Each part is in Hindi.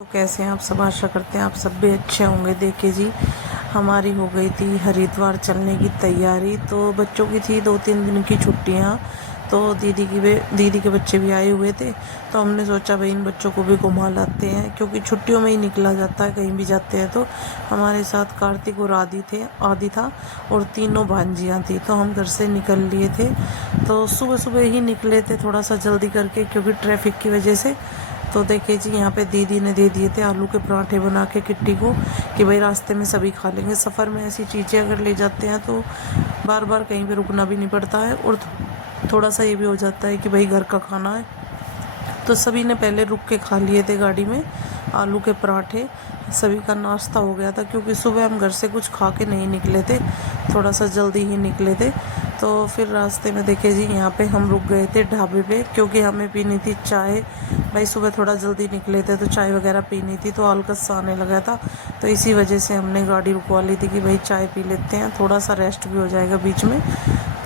तो कैसे हैं आप सब। आशा करते हैं आप सब भी अच्छे होंगे। देखिए जी, हमारी हो गई थी हरिद्वार चलने की तैयारी। तो बच्चों की थी 2-3 दिन की छुट्टियां। तो दीदी के बच्चे भी आए हुए थे। तो हमने सोचा भाई इन बच्चों को भी घुमा लाते हैं, क्योंकि छुट्टियों में ही निकला जाता है कहीं भी जाते हैं। तो हमारे साथ कार्तिक और आदि था और तीनों भांजियाँ थी। तो हम घर से निकल लिए थे। तो सुबह सुबह ही निकले थे, थोड़ा सा जल्दी करके, क्योंकि ट्रैफिक की वजह से। तो देखिए जी, यहाँ पे दीदी ने दे दिए थे आलू के पराठे बना के किट्टी को, कि भाई रास्ते में सभी खा लेंगे। सफ़र में ऐसी चीज़ें अगर ले जाते हैं तो बार बार कहीं पे रुकना भी नहीं पड़ता है, और थोड़ा सा ये भी हो जाता है कि भाई घर का खाना है। तो सभी ने पहले रुक के खा लिए थे गाड़ी में आलू के पराठे। सभी का नाश्ता हो गया था, क्योंकि सुबह हम घर से कुछ खा के नहीं निकले थे, थोड़ा सा जल्दी ही निकले थे। तो फिर रास्ते में देखे जी, यहाँ पे हम रुक गए थे ढाबे पे, क्योंकि हमें पीनी थी चाय। भाई सुबह थोड़ा जल्दी निकले थे तो चाय वगैरह पीनी थी, तो आलकस आने लगा था। तो इसी वजह से हमने गाड़ी रुकवा ली थी कि भाई चाय पी लेते हैं, थोड़ा सा रेस्ट भी हो जाएगा बीच में।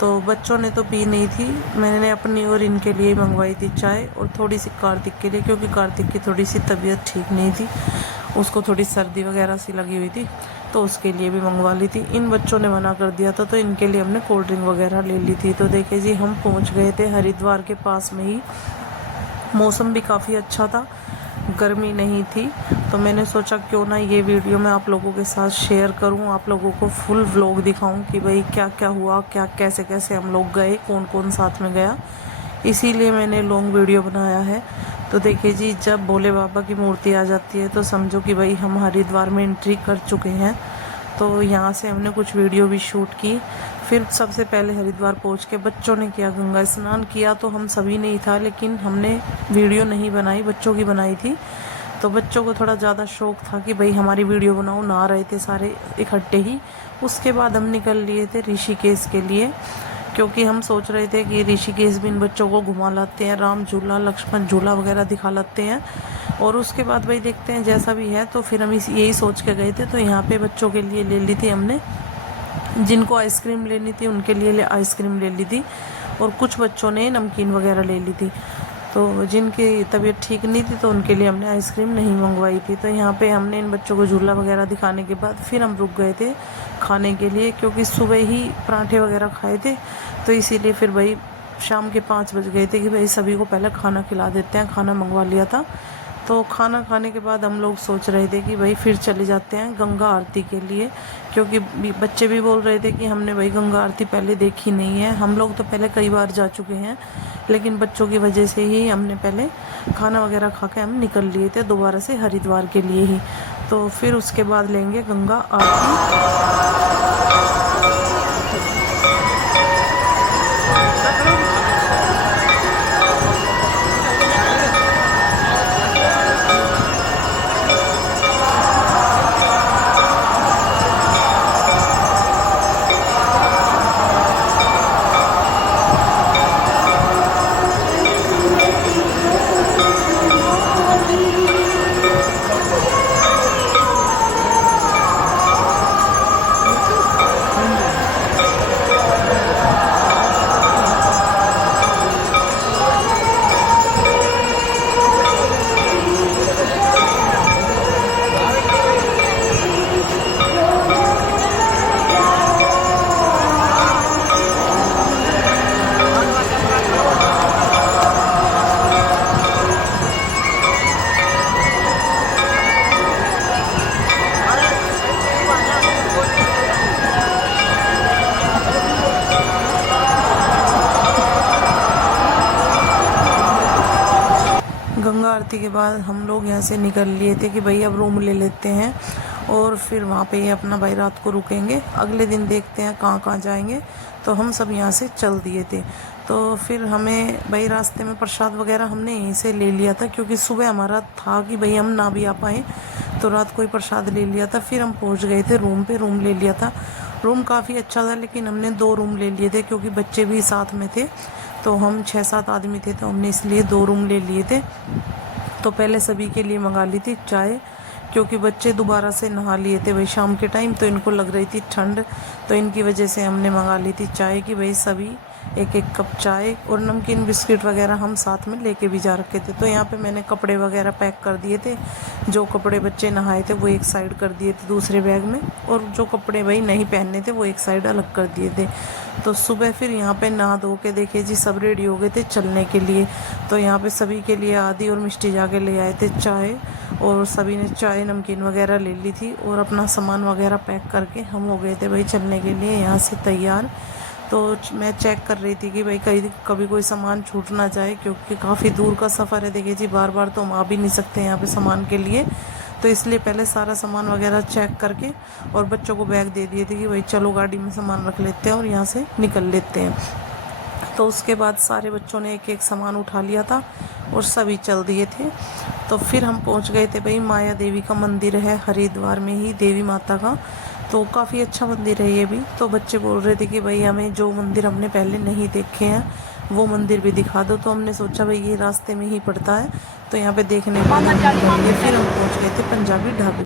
तो बच्चों ने तो पी नहीं थी, मैंने अपनी और इनके लिए मंगवाई थी चाय, और थोड़ी सी कार्तिक के लिए, क्योंकि कार्तिक की थोड़ी सी तबीयत ठीक नहीं थी, उसको थोड़ी सर्दी वगैरह सी लगी हुई थी, तो उसके लिए भी मंगवा ली थी। इन बच्चों ने मना कर दिया था, तो इनके लिए हमने कोल्ड ड्रिंक वगैरह ले ली थी। तो देखिए जी, हम पहुंच गए थे हरिद्वार के पास में ही। मौसम भी काफ़ी अच्छा था, गर्मी नहीं थी। तो मैंने सोचा क्यों ना ये वीडियो मैं आप लोगों के साथ शेयर करूं, आप लोगों को फुल व्लॉग दिखाऊं कि भाई क्या क्या हुआ, क्या कैसे कैसे हम लोग गए, कौन कौन साथ में गया। इसीलिए मैंने लॉन्ग वीडियो बनाया है। तो देखिए जी, जब भोले बाबा की मूर्ति आ जाती है तो समझो कि भाई हम हरिद्वार में एंट्री कर चुके हैं। तो यहाँ से हमने कुछ वीडियो भी शूट की। फिर सबसे पहले हरिद्वार पहुँच के बच्चों ने किया गंगा स्नान। किया तो हम सभी ने ही था, लेकिन हमने वीडियो नहीं बनाई, बच्चों की बनाई थी। तो बच्चों को थोड़ा ज़्यादा शौक था कि भाई हमारी वीडियो बनाओ, नहा रहे थे सारे इकट्ठे ही। उसके बाद हम निकल लिए थे ऋषिकेश के लिए, क्योंकि हम सोच रहे थे कि ऋषिकेश भी इन बच्चों को घुमा लाते हैं, राम झूला लक्ष्मण झूला वगैरह दिखा लाते हैं। और उसके बाद भाई देखते हैं जैसा भी है। तो फिर हम यही सोच के गए थे। तो यहाँ पे बच्चों के लिए ले ली थी हमने, जिनको आइसक्रीम लेनी थी उनके लिए आइसक्रीम ले ली थी, और कुछ बच्चों ने नमकीन वगैरह ले ली थी। तो जिनकी तबीयत ठीक नहीं थी तो उनके लिए हमने आइसक्रीम नहीं मंगवाई थी। तो यहाँ पे हमने इन बच्चों को झूला वगैरह दिखाने के बाद फिर हम रुक गए थे खाने के लिए, क्योंकि सुबह ही पराठे वगैरह खाए थे। तो इसीलिए फिर भाई शाम के 5 बज गए थे कि भाई सभी को पहले खाना खिला देते हैं, खाना मंगवा लिया था। तो खाना खाने के बाद हम लोग सोच रहे थे कि भाई फिर चले जाते हैं गंगा आरती के लिए, क्योंकि बच्चे भी बोल रहे थे कि हमने भाई गंगा आरती पहले देखी नहीं है। हम लोग तो पहले कई बार जा चुके हैं, लेकिन बच्चों की वजह से ही हमने पहले खाना वगैरह खा के हम निकल लिए थे दोबारा से हरिद्वार के लिए ही। तो फिर उसके बाद लेंगे गंगा आरती। गंगा आरती के बाद हम लोग यहाँ से निकल लिए थे कि भाई अब रूम ले लेते हैं, और फिर वहाँ पे अपना भाई रात को रुकेंगे, अगले दिन देखते हैं कहाँ कहाँ जाएंगे। तो हम सब यहाँ से चल दिए थे। तो फिर हमें भाई रास्ते में प्रसाद वगैरह हमने यहीं से ले लिया था, क्योंकि सुबह हमारा था कि भाई हम ना भी आ पाए, तो रात को ही प्रसाद ले लिया था। फिर हम पहुँच गए थे रूम पे, रूम ले लिया था। रूम काफ़ी अच्छा था, लेकिन हमने 2 रूम ले लिए थे, क्योंकि बच्चे भी साथ में थे। तो हम 6-7 आदमी थे, तो हमने इसलिए 2 रूम ले लिए थे। तो पहले सभी के लिए मंगा ली थी चाय, क्योंकि बच्चे दोबारा से नहा लिए थे भाई शाम के टाइम, तो इनको लग रही थी ठंड। तो इनकी वजह से हमने मंगा ली थी चाय कि भाई सभी एक एक कप चाय और नमकीन बिस्किट वगैरह हम साथ में लेके भी जा रखे थे। तो यहाँ पे मैंने कपड़े वगैरह पैक कर दिए थे। जो कपड़े बच्चे नहाए थे वो एक साइड कर दिए थे दूसरे बैग में, और जो कपड़े भाई नहीं पहनने थे वो एक साइड अलग कर दिए थे। तो सुबह फिर यहाँ पे नहा धो के देखिए जी सब रेडी हो गए थे चलने के लिए। तो यहाँ पे सभी के लिए आदि और मिष्टी जाके ले आए थे चाय, और सभी ने चाय नमकीन वगैरह ले ली थी और अपना सामान वगैरह पैक करके हम हो गए थे भाई चलने के लिए यहाँ से तैयार। तो मैं चेक कर रही थी कि भाई कभी कोई सामान छूट ना जाए, क्योंकि काफ़ी दूर का सफ़र है। देखिए जी बार बार तो हम आ भी नहीं सकते यहाँ पे सामान के लिए, तो इसलिए पहले सारा सामान वगैरह चेक करके और बच्चों को बैग दे दिए थे कि भाई चलो गाड़ी में सामान रख लेते हैं और यहाँ से निकल लेते हैं। तो उसके बाद सारे बच्चों ने एक एक सामान उठा लिया था और सभी चल दिए थे। तो फिर हम पहुँच गए थे भाई माया देवी का मंदिर है हरिद्वार में ही, देवी माता का। तो काफ़ी अच्छा मंदिर है ये भी। तो बच्चे बोल रहे थे कि भाई हमें जो मंदिर हमने पहले नहीं देखे हैं वो मंदिर भी दिखा दो। तो हमने सोचा भाई ये रास्ते में ही पड़ता है तो यहाँ पे देखने को मिलेंगे। फिर हम पहुँच गए थे पंजाबी ढाबे।